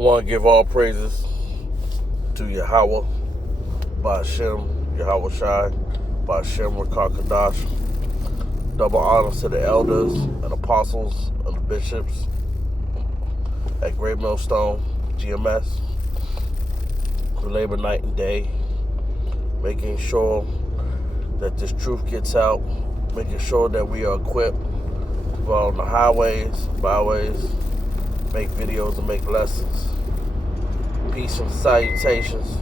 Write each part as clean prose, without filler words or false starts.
I want to give all praises to Yahweh, Ba'Shem, Yahweh Shai, Ba'Shem, Rakakadash. Double honors to the elders and apostles and the bishops at Great Millstone, GMS, who labor night and day, making sure that this truth gets out, making sure that we are equipped to go on the highways, byways, make videos and make lessons. Peace and salutations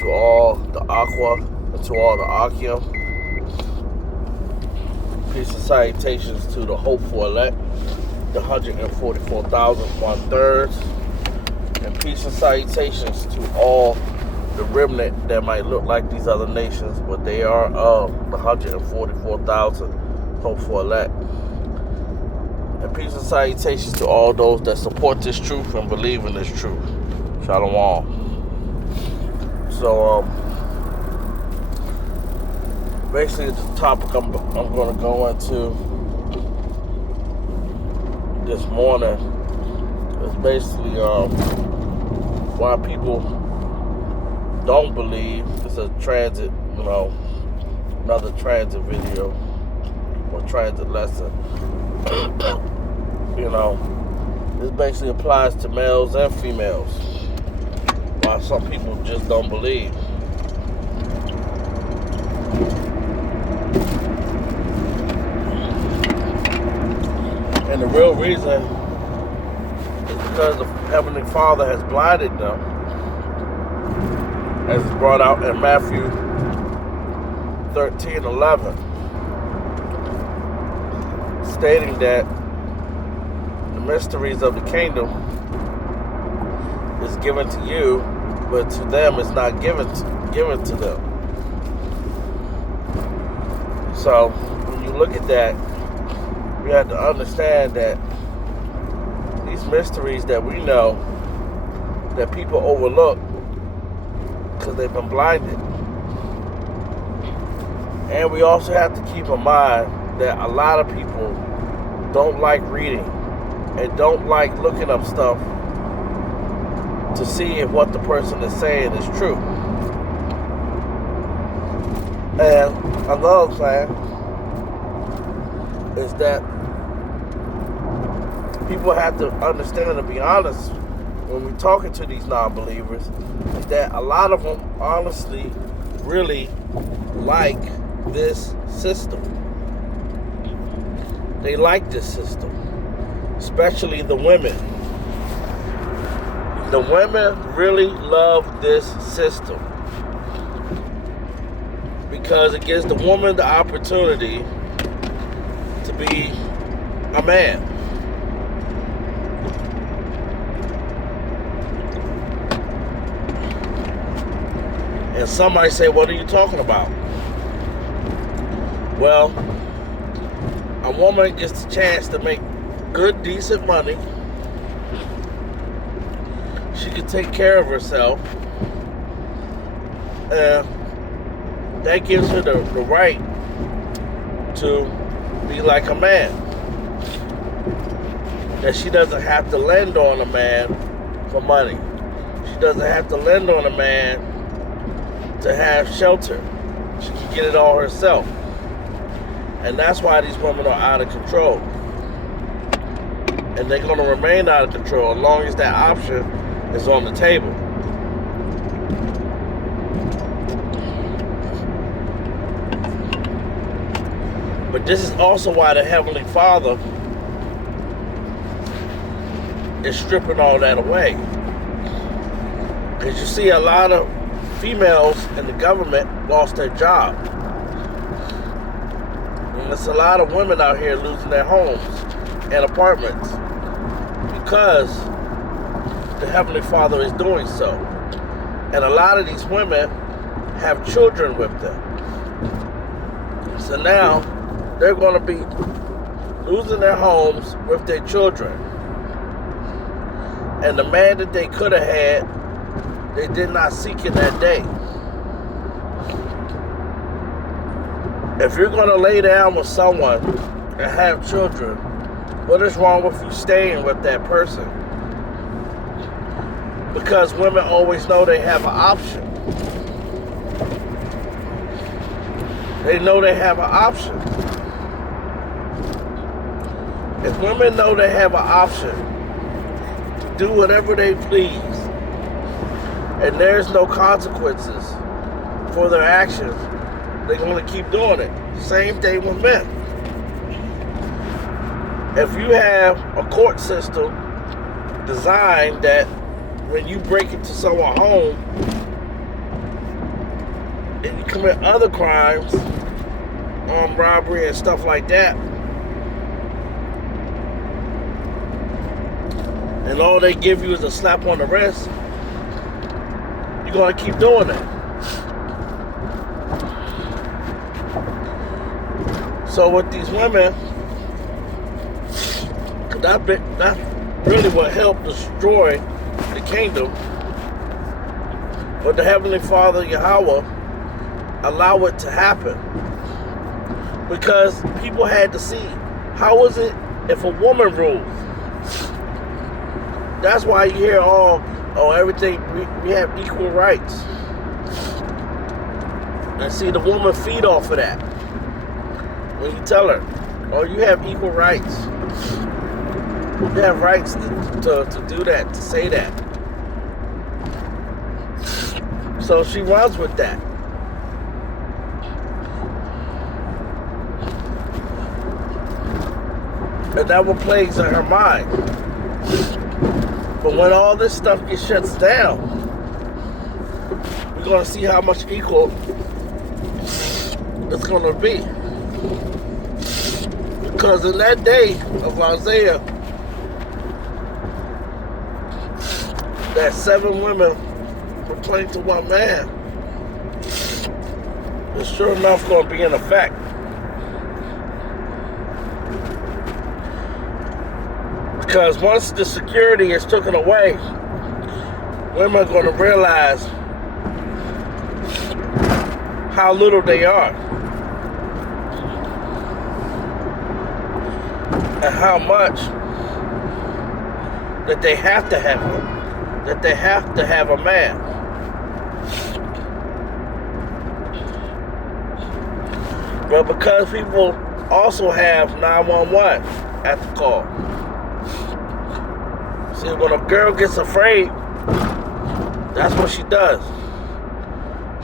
to all the Aqua and to all the Akim. Peace and salutations to the hopeful elect, the 144,000 1/3. And peace and salutations to all the remnant that might look like these other nations, but they are of the 144,000 hopeful elect. And peace and salutations to all those that support this truth and believe in this truth. Shalom. So, basically the topic I'm going to go into this morning is basically why people don't believe. It's a transit, another transit video or transit lesson. This basically applies to males and females. Why some people just don't believe. And the real reason is because the Heavenly Father has blinded them, as it's brought out in Matthew 13:11, stating that the mysteries of the kingdom is given to you, but to them it's not given to them. So when you look at that, we have to understand that these mysteries that we know that people overlook because they've been blinded. And we also have to keep in mind that a lot of people don't like reading and don't like looking up stuff to see if what the person is saying is true. And another thing is that people have to understand and be honest when we're talking to these non-believers, is that a lot of them honestly really like this system. They like this system, especially the women. The women really love this system because it gives the woman the opportunity to be a man. And somebody say, what are you talking about? Well, a woman gets the chance to make good, decent money. She can take care of herself. And that gives her the right to be like a man. That she doesn't have to lend on a man for money. She doesn't have to lend on a man to have shelter. She can get it all herself. And that's why these women are out of control. And they're going to remain out of control as long as that option is on the table. But this is also why the Heavenly Father is stripping all that away. Because you see, a lot of females in the government lost their job. And there's a lot of women out here losing their homes and apartments because the Heavenly Father is doing so. And a lot of these women have children with them. So now they're going to be losing their homes with their children. And the man that they could have had, they did not seek in that day. If you're going to lay down with someone and have children, what is wrong with you staying with that person? Because women always know they have an option. They know they have an option. If women know they have an option to do whatever they please, and there's no consequences for their actions, they're going to keep doing it. Same thing with men. If you have a court system designed that when you break into someone's home and you commit other crimes, armed robbery and stuff like that, and all they give you is a slap on the wrist, you're going to keep doing it. So with these women, that's really what helped destroy the kingdom. But the Heavenly Father, Yahweh, allow it to happen. Because people had to see, how is it if a woman rules? That's why you hear everything, we have equal rights. And see, the woman feed off of that. When you tell her, you have equal rights. You have rights to do that, to say that. So she runs with that. And that what plagues in her mind. But when all this stuff gets shut down, we're going to see how much equal it's going to be. Because in that day of Isaiah, that 7 women proclaimed to one man, is sure enough going to be in effect. Because once the security is taken away, women are going to realize how little they are. And how much that they have to have one. That they have to have a man. But because people also have 911 at the call. See, when a girl gets afraid, that's what she does.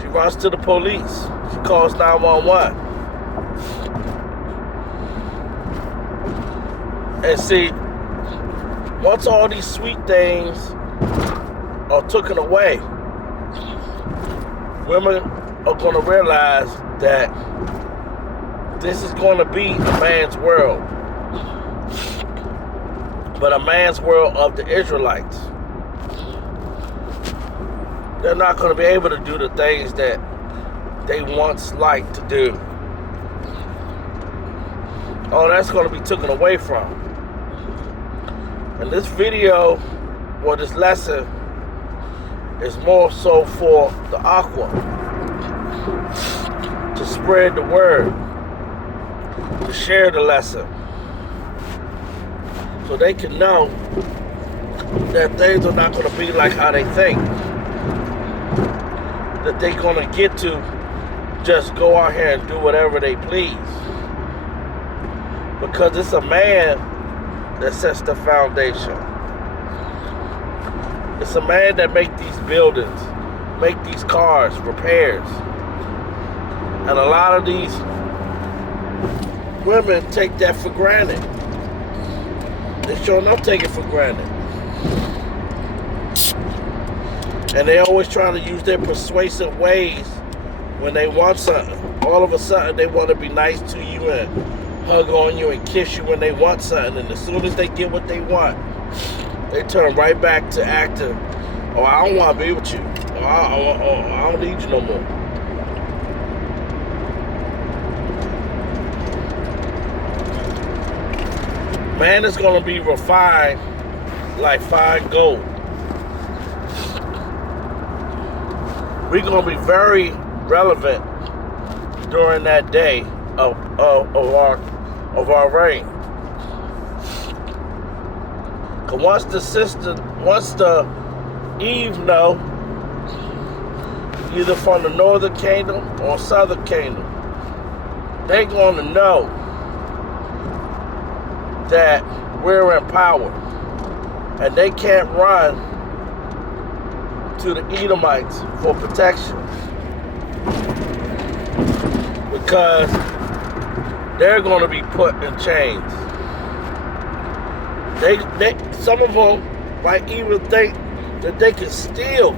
She runs to the police. She calls 911. And see, once all these sweet things are taken away, women are going to realize that this is going to be a man's world. But a man's world of the Israelites. They're not going to be able to do the things that they once liked to do. All that's going to be taken away from. And this video, or this lesson, is more so for the Aqua. To spread the word. To share the lesson. So they can know that things are not going to be like how they think. That they're going to get to just go out here and do whatever they please. Because it's a man that sets the foundation. It's a man that makes these buildings, make these cars, repairs. And a lot of these women take that for granted. They sure enough take it for granted. And they always try to use their persuasive ways when they want something. All of a sudden they want to be nice to you and hug on you and kiss you when they want something. And as soon as they get what they want, they turn right back to acting, I don't want to be with you. I don't need you no more. Man is going to be refined like fine gold. We're going to be very relevant during that day of our reign. Because once the Eve know, either from the northern kingdom or southern kingdom, they're going to know that we're in power. And they can't run to the Edomites for protection, because they're going to be put in chains. Some of them might even think that they can still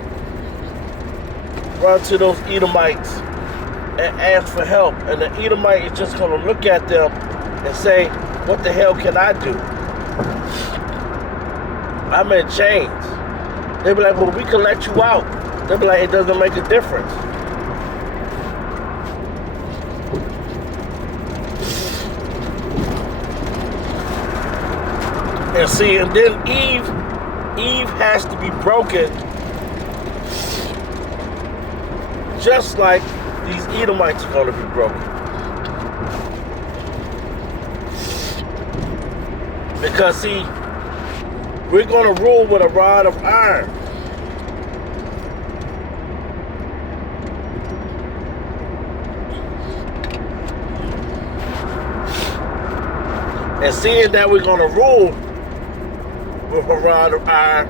run to those Edomites and ask for help. And the Edomite is just going to look at them and say, what the hell can I do? I'm in chains. They'll be like, well, we can let you out. They'll be like, it doesn't make a difference. And see, and then Eve has to be broken, just like these Edomites are going to be broken. Because see, we're going to rule with a rod of iron. And seeing that we're going to rule with a rod of iron,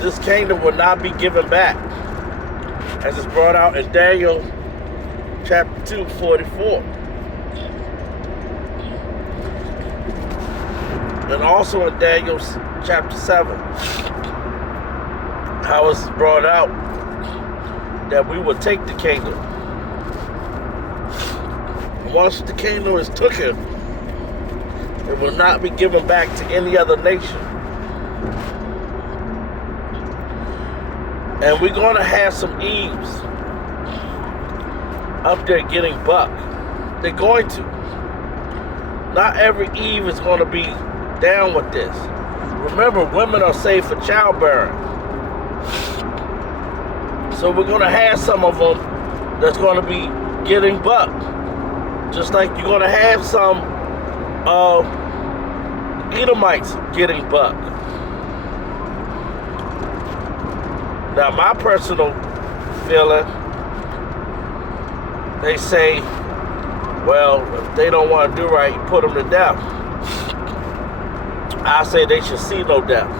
this kingdom will not be given back, as it's brought out in Daniel chapter 2:44. And also in Daniel chapter 7, how it's brought out that we will take the kingdom. Once the kingdom is taken, it will not be given back to any other nation. And we're going to have some Eves up there getting bucked. They're going to. Not every Eve is going to be down with this. Remember, women are saved for childbearing. So we're going to have some of them that's going to be getting bucked. Just like you're going to have some Edomites getting bucked. Now, my personal feeling, they say, well, if they don't want to do right, you put them to death. I say they should see no death.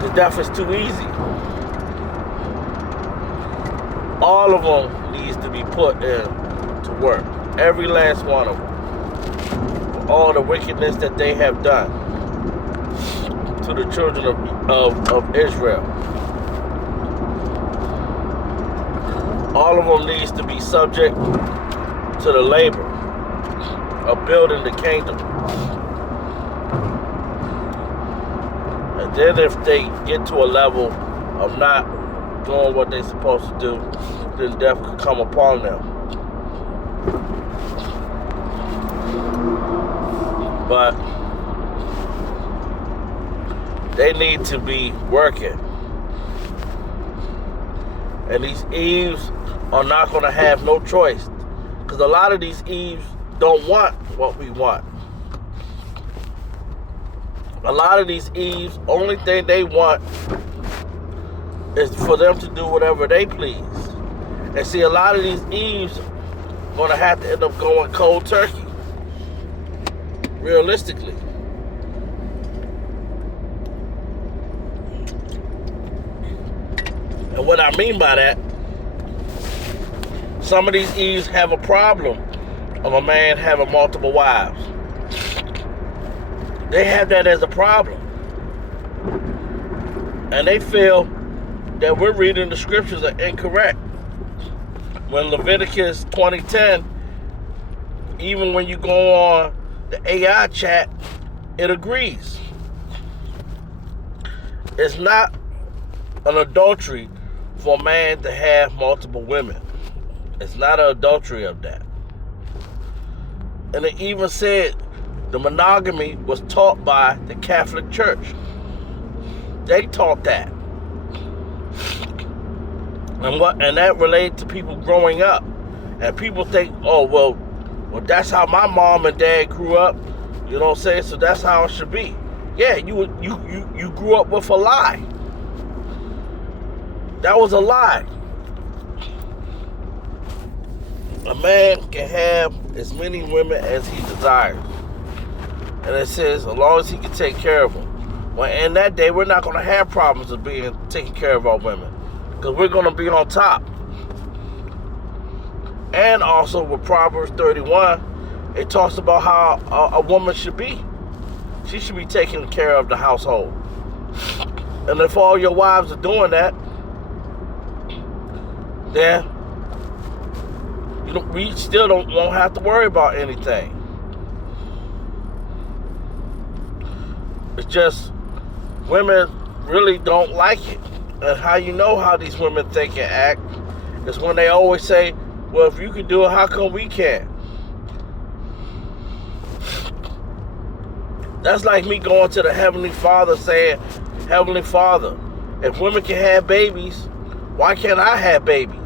The death is too easy. All of them needs to be put in to work. Every last one of them. For all the wickedness that they have done to the children of Israel. All of them needs to be subject to the labor of building the kingdom. And then if they get to a level of not doing what they're supposed to do, then death could come upon them. But they need to be working. And these Eves are not going to have no choice. Because a lot of these Eves don't want what we want. A lot of these Eves, only thing they want is for them to do whatever they please. And see, a lot of these Eves are going to have to end up going cold turkey. Realistically. And what I mean by that, some of these Eves have a problem of a man having multiple wives. They have that as a problem. And they feel that we're reading the scriptures are incorrect. When Leviticus 20:10, even when you go on the AI chat, it agrees. It's not an adultery for a man to have multiple women. It's not an adultery of that. And it even said the monogamy was taught by the Catholic Church. They taught that. And that related to people growing up. And people think, oh, well, that's how my mom and dad grew up. You know what I'm saying? So that's how it should be. Yeah, you grew up with a lie. That was a lie. A man can have as many women as he desires. And it says, as long as he can take care of them. Well, in that day, we're not going to have problems of being taking care of our women. Because we're going to be on top. And also with Proverbs 31, it talks about how a woman should be. She should be taking care of the household. And if all your wives are doing that, then we still won't have to worry about anything. It's just women really don't like it. And how you know how these women think and act is when they always say, well, if you can do it, how come we can't? That's like me going to the Heavenly Father saying, Heavenly Father, if women can have babies, why can't I have babies?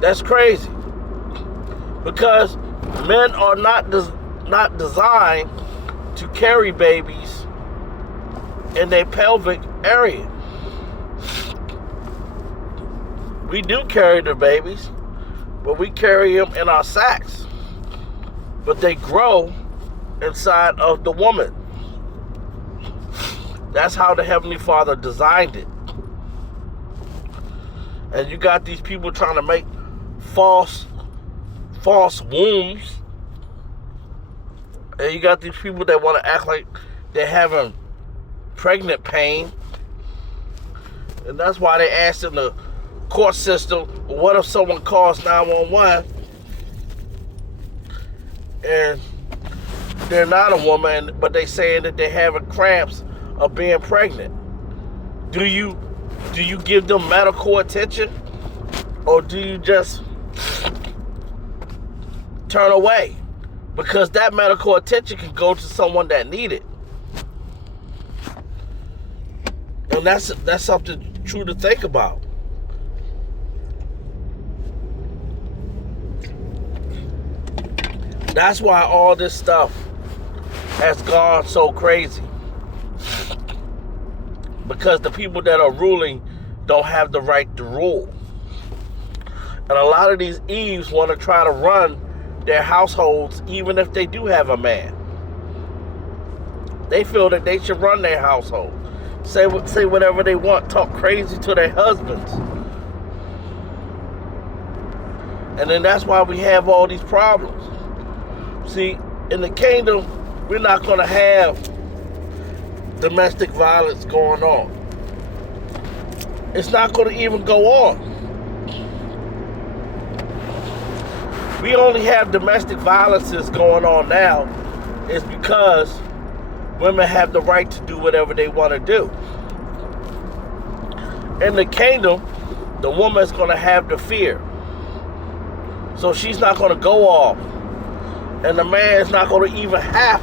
That's crazy. Because men are not designed to carry babies in their pelvic area. We do carry the babies, but we carry them in our sacks. But they grow inside of the woman. That's how the Heavenly Father designed it. And you got these people trying to make false wombs. And you got these people that want to act like they're having pregnant pain. And that's why they asked in the court system, what if someone calls 911 and they're not a woman, but they saying that they're having cramps of being pregnant? Do you give them medical attention, or do you just turn away? Because that medical attention can go to someone that need it. And that's something true to think about. That's why all this stuff has gone so crazy. Because the people that are ruling don't have the right to rule. And a lot of these Eves want to try to run their households even if they do have a man. They feel that they should run their household. Say whatever they want, talk crazy to their husbands. And then that's why we have all these problems. See, in the kingdom, we're not going to have domestic violence going on. It's not going to even go on. We only have domestic violences going on now is because women have the right to do whatever they want to do. In the kingdom, the woman's going to have the fear. So she's not going to go off. And the man is not going to even have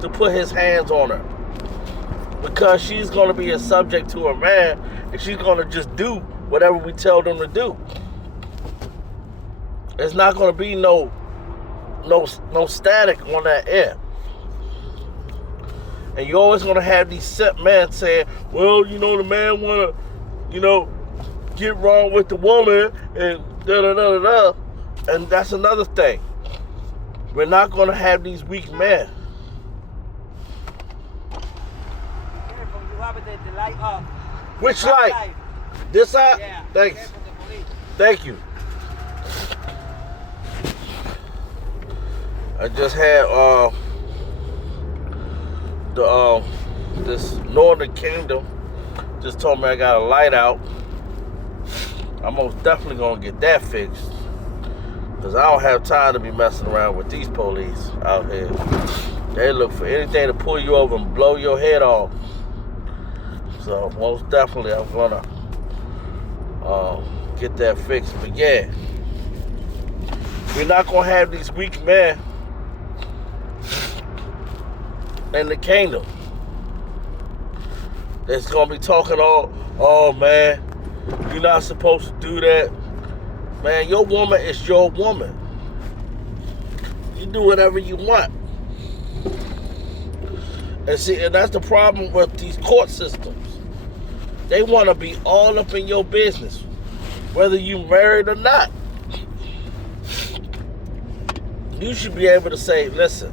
to put his hands on her. Because she's going to be a subject to her man, and she's going to just do whatever we tell them to do. There's not going to be no static on that end. And you're always going to have these set men saying, well, the man want to, get wrong with the woman and da-da-da-da-da. And that's another thing. We're not going to have these weak men. Careful, you have the light off. Which light? This side? Yeah. Thanks. Careful, the police. Thank you. I just had this Northern Kingdom just told me I got a light out. I'm most definitely gonna get that fixed. Because I don't have time to be messing around with these police out here. They look for anything to pull you over and blow your head off. So most definitely I'm gonna get that fixed. But yeah, we're not gonna have these weak men in the kingdom that's gonna be talking oh man, you're not supposed to do that. Man, your woman is your woman. You do whatever you want. And see, and that's the problem with these court systems. They want to be all up in your business, whether you married or not. You should be able to say, listen,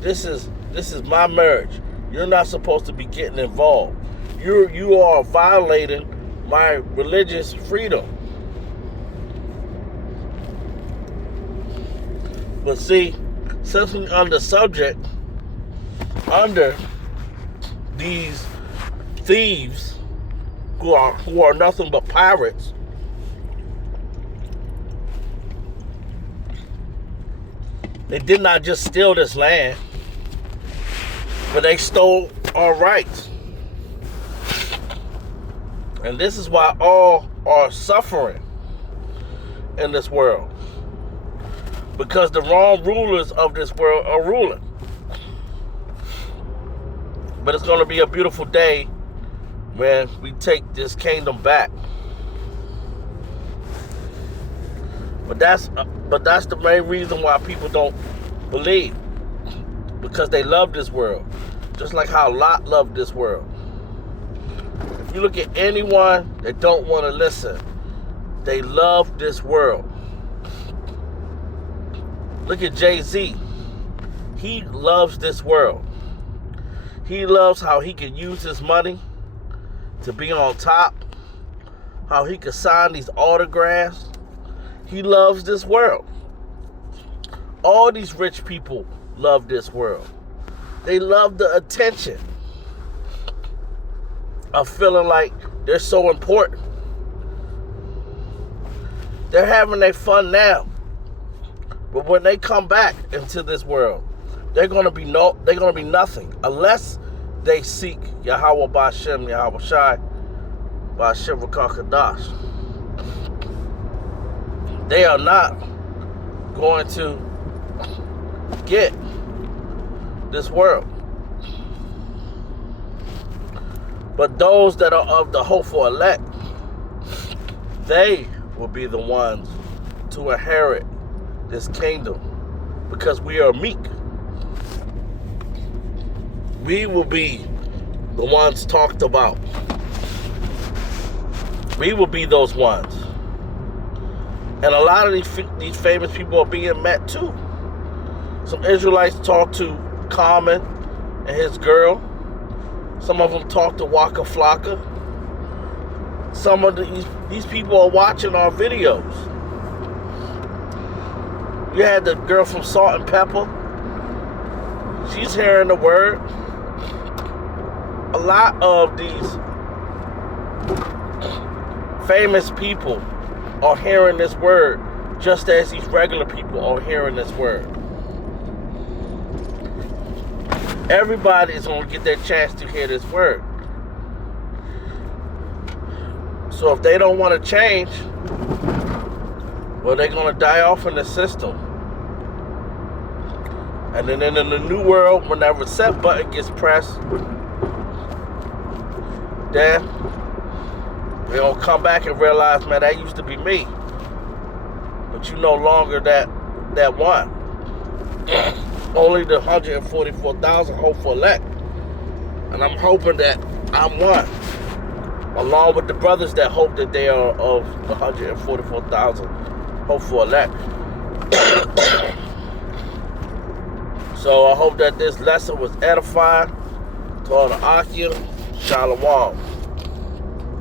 this is my marriage. You're not supposed to be getting involved. You are violating my religious freedom. But see, since we're on the subject, under these thieves who are nothing but pirates, they did not just steal this land, but they stole our rights. And this is why all are suffering in this world. Because the wrong rulers of this world are ruling. But it's going to be a beautiful day when we take this kingdom back. But that's the main reason why people don't believe. Because they love this world. Just like how Lot loved this world. If you look at anyone that don't want to listen, they love this world. Look at Jay-Z. He loves this world. He loves how he can use his money to be on top. How he can sign these autographs. He loves this world. All these rich people love this world. They love the attention of feeling like they're so important. They're having their fun now. But when they come back into this world, they're gonna be nothing unless they seek Yahweh Ba'Shem, Yahweh Shai, Ba'Shem Rakakadash. They are not going to get this world. But those that are of the hopeful elect, they will be the ones to inherit this kingdom, because we are meek. We will be the ones talked about. We will be those ones. And a lot of these famous people are being met too. Some Israelites talked to Common and his girl. Some of them talked to Waka Flocka. Some of these people are watching our videos. You had the girl from Salt and Pepper. She's hearing the word. A lot of these famous people are hearing this word just as these regular people are hearing this word. Everybody is going to get their chance to hear this word. So if they don't want to change, well, they're going to die off in the system. And then in the new world, when that reset button gets pressed, then they're going to come back and realize, man, that used to be me. But you no longer that one. Only the 144,000 hopeful elect. And I'm hoping that I'm one. Along with the brothers that hope that they are of the 144,000 hopeful elect. So I hope that this lesson was edifying to all the Akim. Shalom.